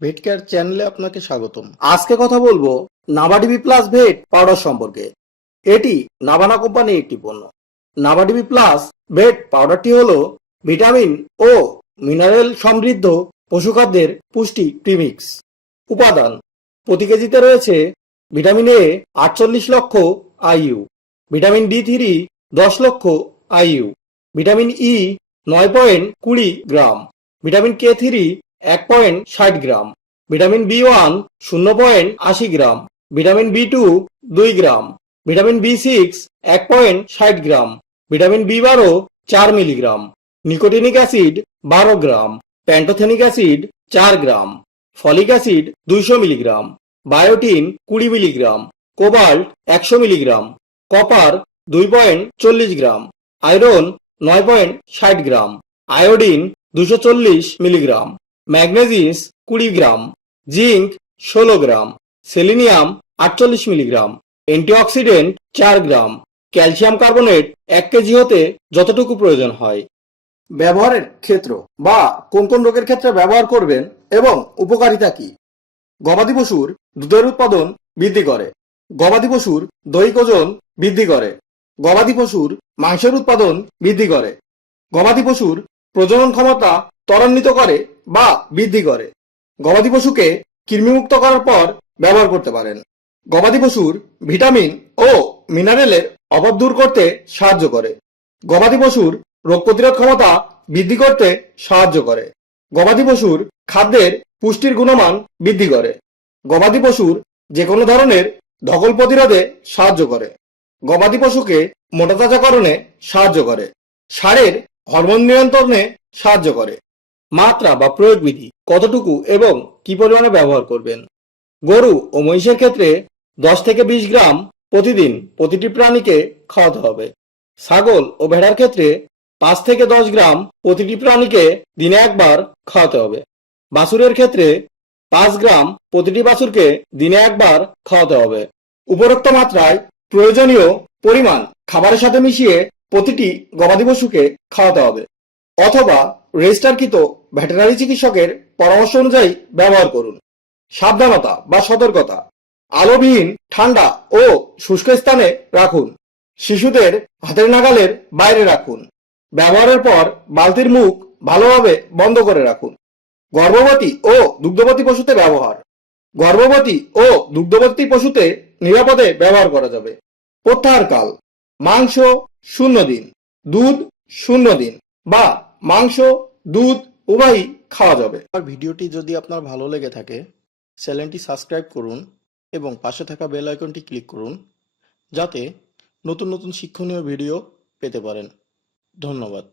ভেটকেয়ার চ্যানেলে আপনাকে স্বাগতম। আজকে কথা বলব নাভাডিবি প্লাস ভেট পাউডার সম্পর্কে। এটি নাভানা কোম্পানির একটি পণ্য। নাভাডিবি প্লাস ভেট পাউডারটি হল ভিটামিন ও মিনারেল সমৃদ্ধ পশুখাদ্যের পুষ্টি প্রিমিক্স উপাদান। প্রতি কেজিতে রয়েছে ভিটামিন এ আটচল্লিশ লক্ষ আইইউ ভিটামিন ডি থ্রি দশ লক্ষ আইইউ ভিটামিন ই নয় পয়েন্ট কুড়ি গ্রাম ভিটামিন কে থ্রি এক পয়েন্ট ষাট গ্রাম। ভিটামিন বি ওয়ান শূন্য পয়েন্ট আশি গ্রাম। ভিটামিন বি টু দুই গ্রাম। ভিটামিন বি সিক্স এক পয়েন্ট ষাট গ্রাম। ভিটামিন বি বারো চার মিলিগ্রাম। নিকোটিনিক অ্যাসিড বারো গ্রাম। প্যান্টোথেনিক অ্যাসিড চার গ্রাম। ফলিক অ্যাসিড দুইশো মিলিগ্রাম। বায়োটিন কুড়ি মিলিগ্রাম। কোবাল্ট একশো মিলিগ্রাম। কপার দুই পয়েন্ট চল্লিশ গ্রাম। আয়রন নয় পয়েন্ট ষাট গ্রাম। আয়োডিন দুশো চল্লিশ মিলিগ্রাম। ম্যাগনেসিস কুড়ি গ্রাম, জিঙ্ক ষোলো গ্রাম, সেলিনিয়াম আটচল্লিশ মিলিগ্রাম, অ্যান্টিঅক্সিডেন্ট চার গ্রাম, ক্যালসিয়াম কার্বনেট এক কেজি হতে যতটুকু প্রয়োজন হয়। ব্যবহারের ক্ষেত্র বা কোন কোন রোগের ক্ষেত্রে ব্যবহার করবেন এবং উপকারিতা কি? গবাদি পশুর দুধের উৎপাদন বৃদ্ধি করে। গবাদি পশুর দৈহিক ওজন বৃদ্ধি করে। গবাদি পশুর মাংসের উৎপাদন বৃদ্ধি করে। গবাদি পশুর প্রজনন ক্ষমতা ত্বরান্বিত করে বা বৃদ্ধি করে। গবাদি পশুকে কৃমিমুক্ত করার পর ব্যবহার করতে পারেন। গবাদি পশুর ভিটামিন ও মিনারেলের অভাব দূর করতে সাহায্য করে। গবাদি পশুর রোগ প্রতিরোধ ক্ষমতা বৃদ্ধি করতে সাহায্য করে। গবাদি পশুর খাদ্যের পুষ্টির গুণমান বৃদ্ধি করে। গবাদি পশুর যে কোনো ধরনের ধকল প্রতিরোধে সাহায্য করে। গবাদি পশুকে মোটাতাজাকরণে সাহায্য করে। সারের হরমোন নিয়ন্ত্রণে সাহায্য করে। মাত্রা বা প্রয়োগ বিধি কতটুকু এবং কি পরিমাণে ব্যবহার করবেন? গরু ও মহিষের ক্ষেত্রে দশ থেকে বিশ গ্রাম প্রতিদিন প্রতিটি প্রাণীকে খাওয়াতে হবে। ছাগল ও ভেড়ার ক্ষেত্রে পাঁচ থেকে দশ গ্রাম প্রতিটি প্রাণীকে দিনে একবার খাওয়াতে হবে। বাছুরের ক্ষেত্রে পাঁচ গ্রাম প্রতিটি বাছুরকে দিনে একবার খাওয়াতে হবে। উপরোক্ত মাত্রায় প্রয়োজনীয় পরিমাণ খাবারের সাথে মিশিয়ে প্রতিটি গবাদি পশুকে খাওয়াতে হবে। অথবা রেজিস্টারকৃত ভেটেরিনারি চিকিৎসকের পরামর্শ অনুযায়ী ব্যবহার করুন। সাবধানতা বা সতর্কতা। আলোবিহীন, ঠান্ডা ও শুষ্ক স্থানে রাখুন। শিশুদের হাতের নাগালের বাইরে রাখুন। ব্যবহারের পর বালতির মুখ ভালোভাবে বন্ধ করে রাখুন। গর্ভবতী ও দুগ্ধবতী পশুতে ব্যবহার। গর্ভবতী ও দুগ্ধবতী পশুতে নিরাপদে ব্যবহার করা যাবে। প্রত্যাহারকাল মাংস শূন্য দিন। দুধ শূন্য দিন বা মাংস দুধ উভয়ই খাওয়া যাবে। আর ভিডিওটি যদি আপনার ভালো লেগে থাকে, চ্যানেলটি সাবস্ক্রাইব করুন এবং পাশে থাকা বেল আইকনটি ক্লিক করুন, যাতে নতুন নতুন শিক্ষণীয় ভিডিও পেতে পারেন। ধন্যবাদ।